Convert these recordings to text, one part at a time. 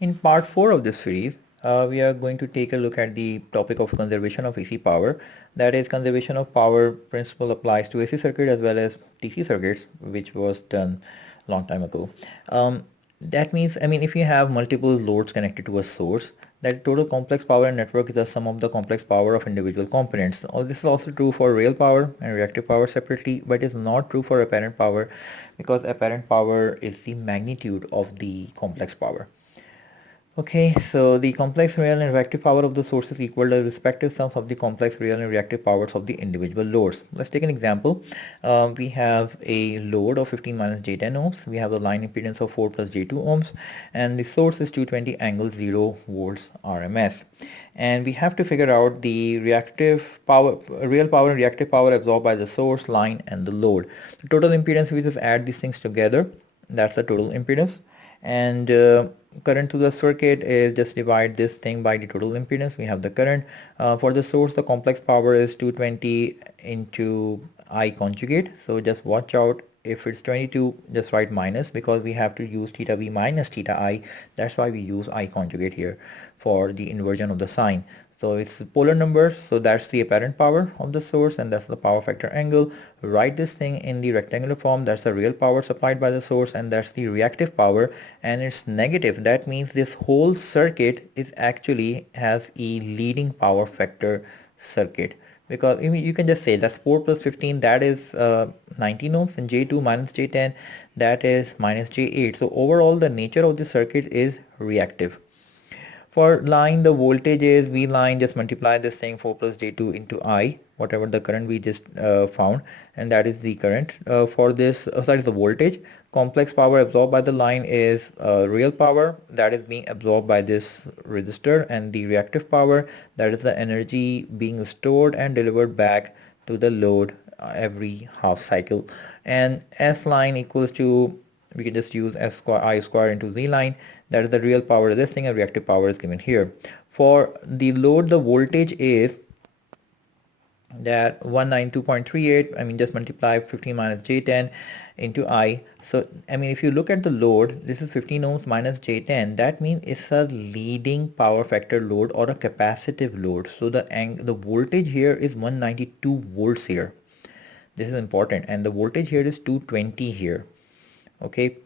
In part 4 of this series, we are going to take a look at the topic of conservation of AC power. That is, conservation of power principle applies to AC circuit as well as DC circuits, which was done long time ago. That means, if you have multiple loads connected to a source, that total complex power in network is the sum of the complex power of individual components. All this is also true for real power and reactive power separately, but is not true for apparent power, because apparent power is the magnitude of the complex power. Okay, so the complex real and reactive power of the source is equal to the respective sums of the complex real and reactive powers of the individual loads. Let's take an example. We have a load of 15 minus j10 ohms. We have the line impedance of 4 plus j2 ohms, and the source is 220 angle 0 volts RMS. And we have to figure out the reactive power, real power and reactive power absorbed by the source, line, and the load. The total impedance, we just add these things together. That's the total impedance. And current to the circuit is just divide this thing by the total impedance. We have the current. For the source, the complex power is 220 into I conjugate. So just watch out, if it's 22, just write minus, because we have to use theta v minus theta I. That's why we use I conjugate here for the inversion of the sign. So it's polar numbers, so that's the apparent power of the source, and that's the power factor angle. Write this thing in the rectangular form. That's the real power supplied by the source, and that's the reactive power, and it's negative. That means this whole circuit is actually has a leading power factor circuit, because you can just say that's 4 plus 15, that is 19 ohms, and j2 minus j10, that is minus j8. So overall the nature of the circuit is reactive. For line, the voltage is V line, just multiply this thing 4 plus J2 into I, whatever the current we just found, and that is the current. For this, that is the voltage. Complex power absorbed by the line is real power, that is being absorbed by this resistor, and the reactive power, that is the energy being stored and delivered back to the load every half cycle. And S line equals to, we can just use S square I square into Z line. That is the real power of this thing, and reactive power is given here. For the load, the voltage is that 192.38. Just multiply 15 minus j10 into I. So if you look at the load, this is 15 ohms minus j10. That means it's a leading power factor load or a capacitive load. So the voltage here is 192 volts here. This is important, and the voltage here is 220 here. Okay,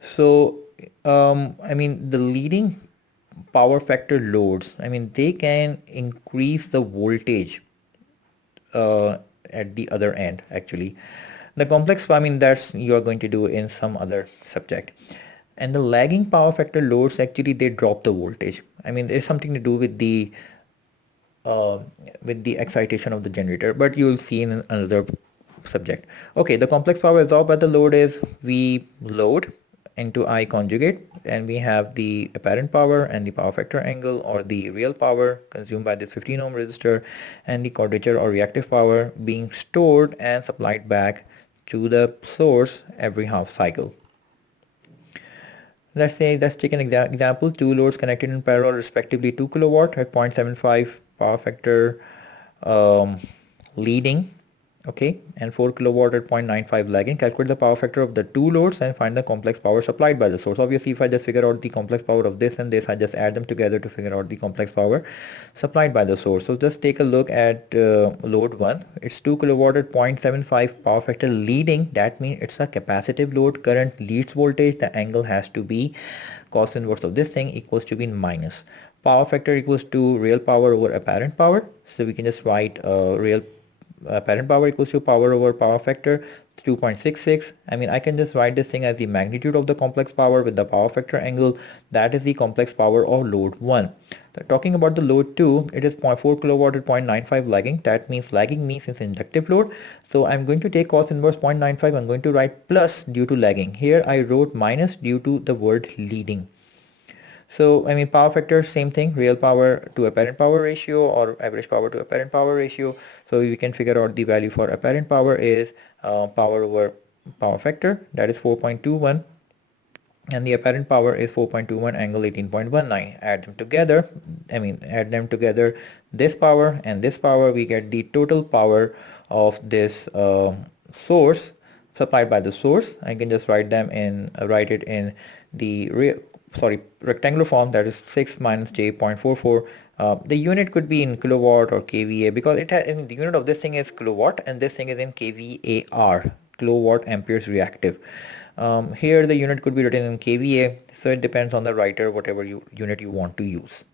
so the leading power factor loads, they can increase the voltage at the other end. Actually, the complex, that's you are going to do in some other subject. And the lagging power factor loads, actually they drop the voltage. There's something to do with the excitation of the generator, but you'll see in another subject. Okay, the complex power absorbed by the load is V load into I conjugate, and we have the apparent power and the power factor angle, or the real power consumed by this 15 ohm resistor, and the quadrature or reactive power being stored and supplied back to the source every half cycle. Let's take an example. Two loads connected in parallel, respectively 2 kilowatt at 0.75 power factor leading, okay, and 4 kilowatt at 0.95 lagging. Calculate the power factor of the two loads and find the complex power supplied by the source. Obviously, if I just figure out the complex power of this and this, I just add them together to figure out the complex power supplied by the source. So just take a look at load 1. It's 2 kilowatt at 0.75 power factor leading. That means it's a capacitive load. Current leads voltage. The angle has to be cos inverse of this thing equals to be minus. Power factor equals to real power over apparent power. So we can just write real apparent power equals to power over power factor 2.66. I can just write this thing as the magnitude of the complex power with the power factor angle. That is the complex power of load 1. Talking about the load 2, it is 0.4 kilowatt at 0.95 lagging. That means lagging means it's inductive load. So I'm going to take cos inverse 0.95. I'm going to write plus due to lagging. Here I wrote minus due to the word leading. So power factor, same thing, real power to apparent power ratio, or average power to apparent power ratio. So we can figure out the value for apparent power is power over power factor, that is 4.21, and the apparent power is 4.21 angle 18.19. Add them together, this power and this power, we get the total power of this source supplied by the source. I can just write it in the rectangular form, that is 6 minus j 0.44. The unit could be in kilowatt or kVA, because it has, in the unit of this thing is kilowatt and this thing is in kVAR, kilowatt amperes reactive. Here the unit could be written in kVA, so it depends on the writer, whatever unit you want to use.